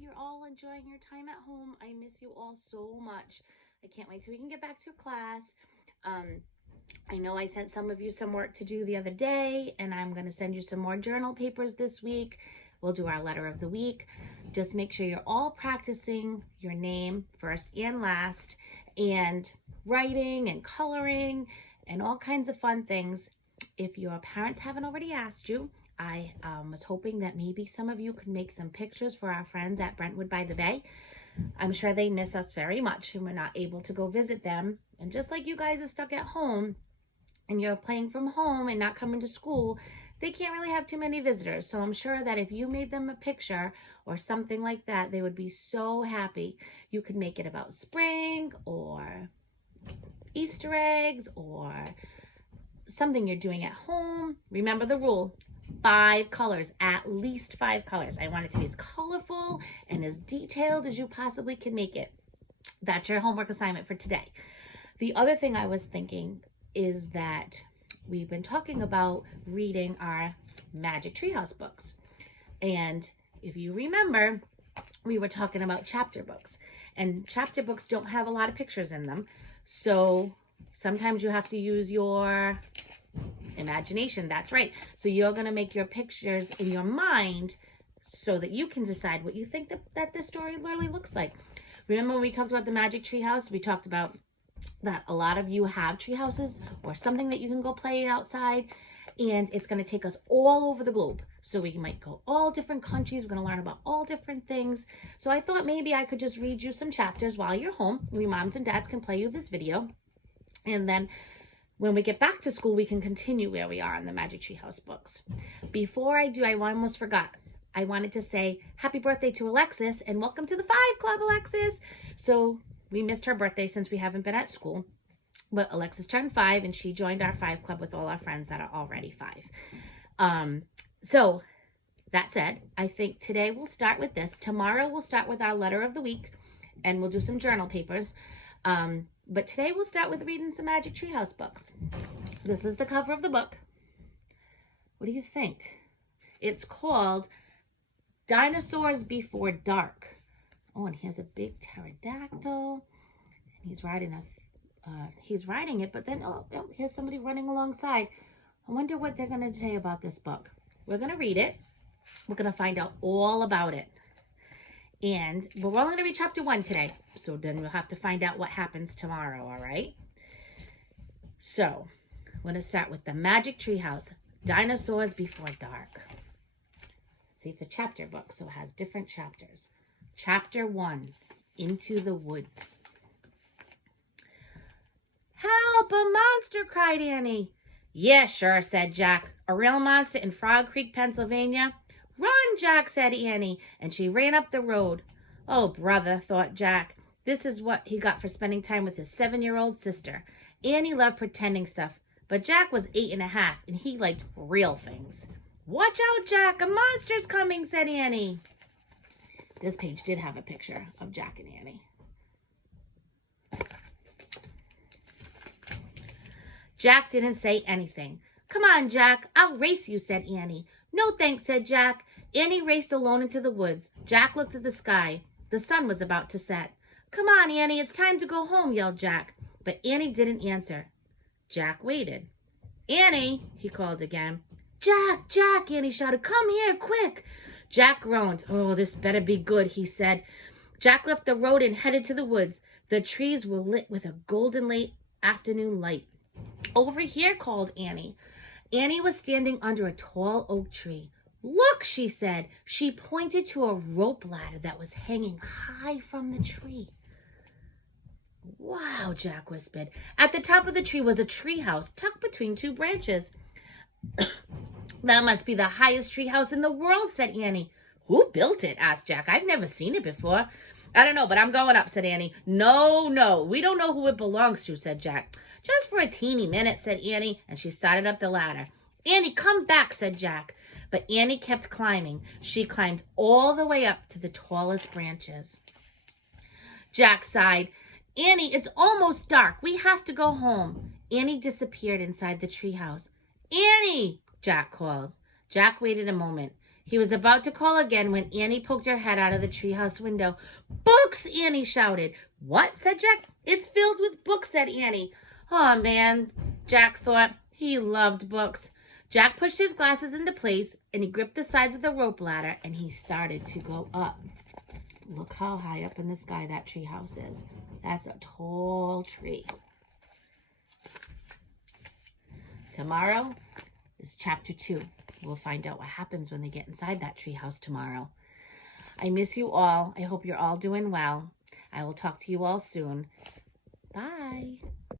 you're all enjoying your time at home. I miss you all so much. I can't wait till we can get back to class. I know I sent some of you some work to do the other day, and I'm going to send you some more journal papers this week. We'll do our letter of the week. Just make sure you're all practicing your name first and last, and writing and coloring and all kinds of fun things. If your parents haven't already asked you, I was hoping that maybe some of you could make some pictures for our friends at Brentwood by the Bay. I'm sure they miss us very much, and we're not able to go visit them. And just like you guys are stuck at home and you're playing from home and not coming to school, they can't really have too many visitors. So I'm sure that if you made them a picture or something like that, they would be so happy. You could make it about spring or Easter eggs or something you're doing at home. Remember the rule, 5 colors, at least 5 colors. I want it to be as colorful and as detailed as you possibly can make it. That's your homework assignment for today. The other thing I was thinking is that we've been talking about reading our Magic Treehouse books. And if you remember, we were talking about chapter books. And chapter books don't have a lot of pictures in them. So sometimes you have to use your imagination. That's right. So you're going to make your pictures in your mind so that you can decide what you think that this story literally looks like. Remember when we talked about the Magic Treehouse? We talked about that a lot of you have tree houses or something that you can go play outside, and it's going to take us all over the globe. So we might go all different countries. We're going to learn about all different things. So I thought maybe I could just read you some chapters while you're home. Your moms and dads can play you this video. And then when we get back to school, we can continue where we are in the Magic Treehouse books. Before I do, I almost forgot. I wanted to say happy birthday to Alexis and welcome to the 5 Club, Alexis. So we missed her birthday since we haven't been at school. But Alexis turned 5 and she joined our 5 Club with all our friends that are already 5. So that said, I think today we'll start with this. Tomorrow we'll start with our letter of the week and we'll do some journal papers. But today we'll start with reading some Magic Treehouse books. This is the cover of the book. What do you think? It's called Dinosaurs Before Dark. Oh, and he has a big pterodactyl. And he's riding it, but then, oh, here's somebody running alongside. I wonder what they're going to say about this book. We're going to read it. We're going to find out all about it. And we're only going to read chapter 1 today. So then we'll have to find out what happens tomorrow, all right? So, I'm going to start with the Magic Treehouse, Dinosaurs Before Dark. See, it's a chapter book, so it has different chapters. Chapter 1, Into the Woods. Help, a monster, cried Annie. Yeah, sure, said Jack. A real monster in Frog Creek, Pennsylvania? Run, Jack, said Annie, and she ran up the road. Oh, brother, thought Jack. This is what he got for spending time with his 7-year-old sister. Annie loved pretending stuff, but Jack was 8 and a half, and he liked real things. Watch out, Jack, a monster's coming, said Annie. This page did have a picture of Jack and Annie. Jack didn't say anything. Come on, Jack, I'll race you, said Annie. No thanks, said Jack. Annie raced alone into the woods. Jack looked at the sky. The sun was about to set. Come on, Annie, it's time to go home, yelled Jack. But Annie didn't answer. Jack waited. Annie, he called again. Jack, Jack, Annie shouted, come here, quick. Jack groaned. Oh, this better be good, he said. Jack left the road and headed to the woods. The trees were lit with a golden late afternoon light. Over here, called Annie. Annie was standing under a tall oak tree. Look, she said. She pointed to a rope ladder that was hanging high from the tree. Wow, Jack whispered. At the top of the tree was a tree house tucked between 2 branches. That must be the highest tree house in the world, said Annie. Who built it? Asked Jack. I've never seen it before. I don't know, but I'm going up, said Annie. No, we don't know who it belongs to, said Jack. Just for a teeny minute, said Annie, and she started up the ladder. Annie, come back, said Jack. But Annie kept climbing. She climbed all the way up to the tallest branches. Jack sighed. Annie, it's almost dark. We have to go home. Annie disappeared inside the treehouse. Annie, Jack called. Jack waited a moment. He was about to call again when Annie poked her head out of the treehouse window. "Books!" Annie shouted. "What?" said Jack. "It's filled with books," said Annie. "Oh, man," Jack thought. He loved books. Jack pushed his glasses into place, and he gripped the sides of the rope ladder, and he started to go up. Look how high up in the sky that treehouse is. That's a tall tree. Tomorrow is chapter 2. We'll find out what happens when they get inside that treehouse tomorrow. I miss you all. I hope you're all doing well. I will talk to you all soon. Bye.